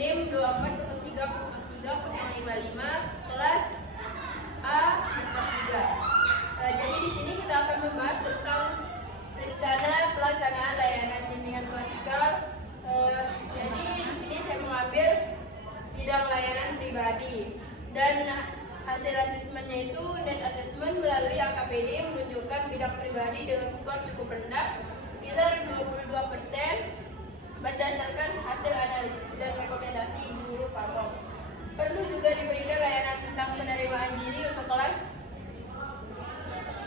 NIM 240303055 kelas A semester 3. Jadi di sini kita akan membahas tentang rencana pelaksanaan layanan bimbingan klasikal. Jadi di sini saya mengambil bidang layanan pribadi dan hasil asesmennya itu net assessment melalui AKPD menunjukkan bidang pribadi dengan skor cukup rendah sekitar 22% berdasarkan hasil analisis dan rekomendasi guru pamong. Perlu juga diberikan layanan tentang penerimaan diri untuk kelas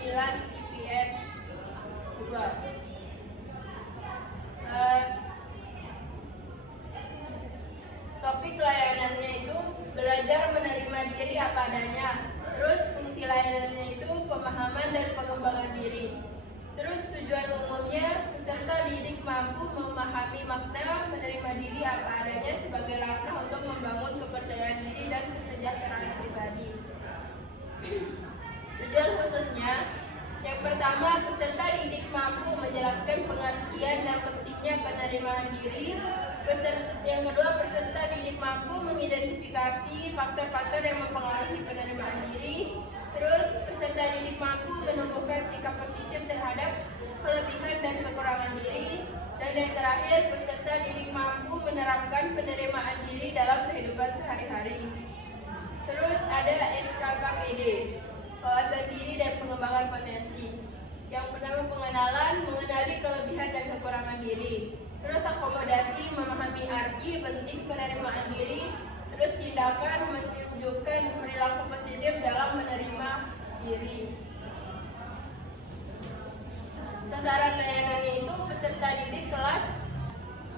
9 IPS 2. Topik layanannya itu belajar menerima diri apa adanya. Terus fungsi layanannya itu pemahaman dan pengembangan diri. Terus tujuan umumnya, peserta didik mampu memahami makna menerima diri apa adanya sebagai langkah untuk membangun kepercayaan diri dan kesejahteraan pribadi. Tujuan khususnya, yang pertama, peserta didik mampu menjelaskan pengertian dan pentingnya penerimaan diri. Yang kedua, peserta didik mampu mengidentifikasi faktor-faktor yang mempengaruhi penerimaan diri. Terus, peserta didik mampu menumbuhkan sikap positif terhadap kelebihan dan kekurangan diri. Dan yang terakhir, peserta didik mampu menerapkan penerimaan diri dalam kehidupan sehari-hari. Terus ada SKKPD, wawasan diri dan pengembangan potensi. Yang pertama, pengenalan, mengenali kelebihan dan kekurangan diri. Terus akomodasi, memahami arti penting penerimaan diri. Terus tindakan, menunjukkan perilaku positif dalam menerima diri. Sasaran layanannya itu peserta didik kelas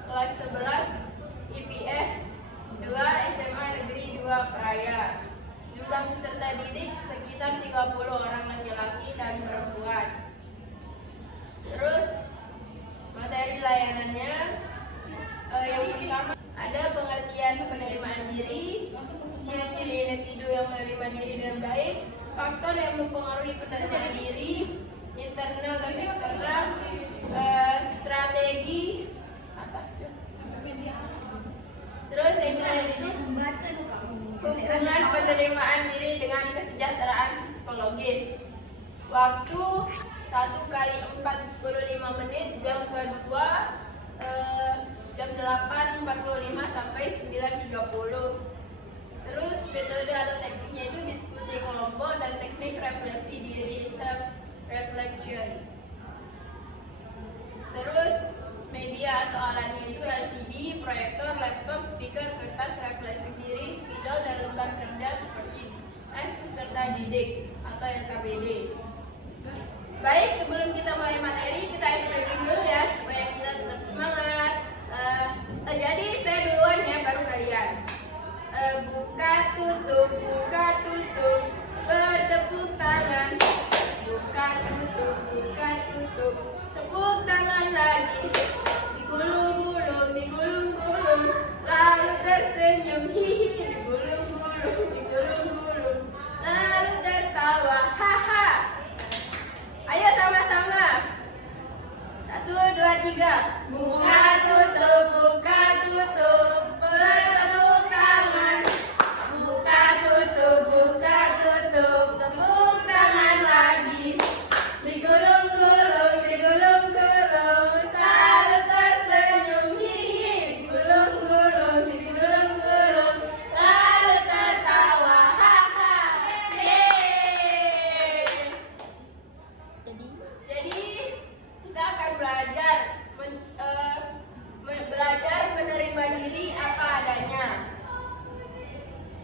11 IPS 2 SMA Negeri 2 Praia. Jumlah peserta didik sekitar 30 orang laki-laki dan perempuan. Terus materi layanannya yang pertama ada pengertian penerimaan diri, ciri-ciri individu yang menerima diri dengan baik, faktor yang mempengaruhi penerimaan diri, internal dan eksternal, strategi terus yang terakhir itu hubungan penerimaan diri dengan kesejahteraan psikologis. Waktu 1 kali 45 menit, jam kedua jam 8.45 sampai 9.30. Terus metode atau tekniknya itu diskusi kelompok dan teknik refleksi diri, self reflection. Terus media atau alatnya itu LCD, proyektor, laptop, speaker, kertas, refleksi diri, spidol, dan lembar kerja seperti peserta didik atau LKPD. Baik, sebelum kita mulai materi, kita explaining dulu ya supaya kita tetap semangat. Jadi saya duluan ya, baru kalian. Buka tutup, bertepuk tangan. Buka tutup, tepuk tangan lagi. Digulung-gulung, lalu tersenyum, hihi. Digulung-gulung, lalu tertawa, haha. Ayo sama-sama. 1, 2, 3. Buka tutup, bertepuk tangan. Buka tutup, tepuk tangan lagi. Digulung-gulung, lalu tersenyum, hihi. Digulung-gulung, lalu tertawa, haha. Yeay. Jadi kita akan belajar menerima diri apa adanya.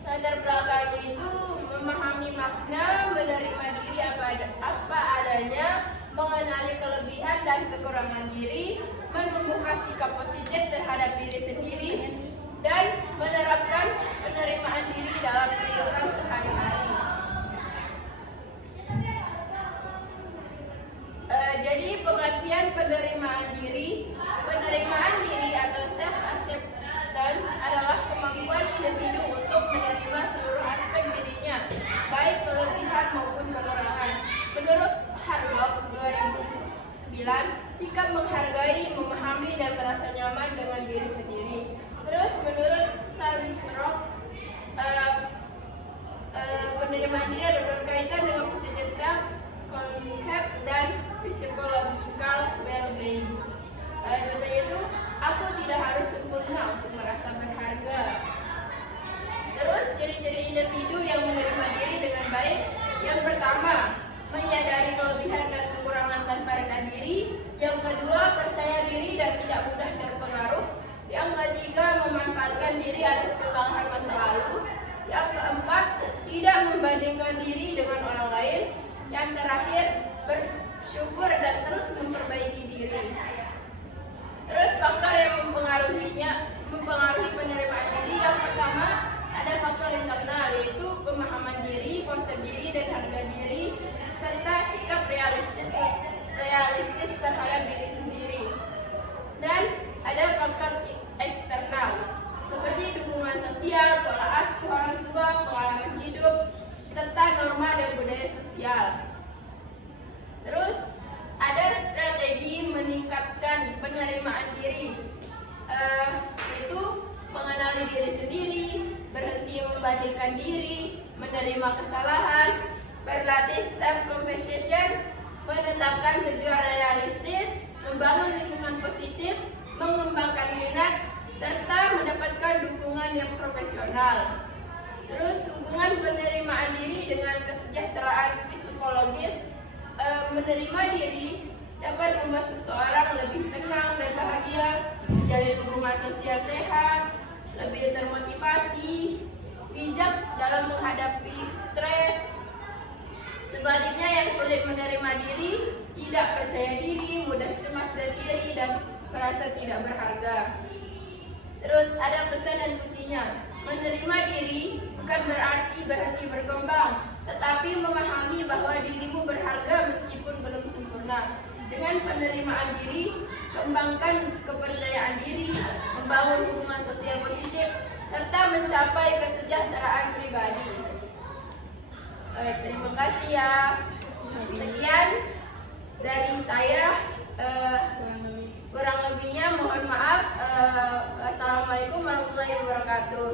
Latar belakangnya itu memahami makna menerima diri apa adanya, mengenali kelebihan dan kekurangan diri, menumbuhkan sikap positif terhadap diri sendiri, dan menerapkan penerimaan diri dalam kehidupan sehari-hari. Jadi pengertian penerimaan diri atau self acceptance adalah kemampuan individu untuk menerima seluruh aspek dirinya, baik kelebihan maupun kekurangan. Menurut Harlock 2009, sikap menghargai, memahami dan merasa nyaman dengan diri sendiri. Terus menurut well-being. Contohnya itu, aku tidak harus sempurna untuk merasa berharga. Terus ciri-ciri individu yang menerima diri dengan baik. Yang pertama, menyadari kelebihan dan kekurangan tanpa rendah diri. Yang kedua, percaya diri dan tidak mudah terpengaruh. Yang ketiga, memanfaatkan diri atas kesalahan masa lalu. Yang keempat, tidak membandingkan diri dengan orang lain. Yang terakhir, bersyukur dan terus memperbaiki diri. Terus faktor yang mempengaruhi penerimaan diri. Yang pertama, ada faktor internal, yaitu pemahaman diri, konsep diri, dan harga diri, serta sikap realistis terhadap diri sendiri. Dan ada faktor eksternal, seperti dukungan sosial, pola asuh orang tua, pengalaman hidup, serta norma dan budaya sosial. Terus ada strategi meningkatkan penerimaan diri, yaitu mengenali diri sendiri, berhenti membandingkan diri, menerima kesalahan, berlatih self-compassion, menetapkan tujuan realistis, membangun lingkungan positif, mengembangkan minat, serta mendapatkan dukungan yang profesional. Terus hubungan penerimaan diri dengan kesejahteraan psikologis. Menerima diri dapat membuat seseorang lebih tenang dan bahagia, menjalin hubungan sosial sehat, lebih termotivasi, bijak dalam menghadapi stres. Sebaliknya, yang sulit menerima diri, tidak percaya diri, mudah cemas dan iri, dan merasa tidak berharga. Terus ada pesan dan kuncinya. Menerima diri bukan berarti berhenti berkembang, tetapi memahami bahwa dirimu berharga meskipun belum sempurna. Dengan penerimaan diri, kembangkan kepercayaan diri, membangun hubungan sosial positif, serta mencapai kesejahteraan pribadi. Terima kasih ya. Sekian dari saya. Kurang lebihnya mohon maaf. Assalamualaikum warahmatullahi wabarakatuh.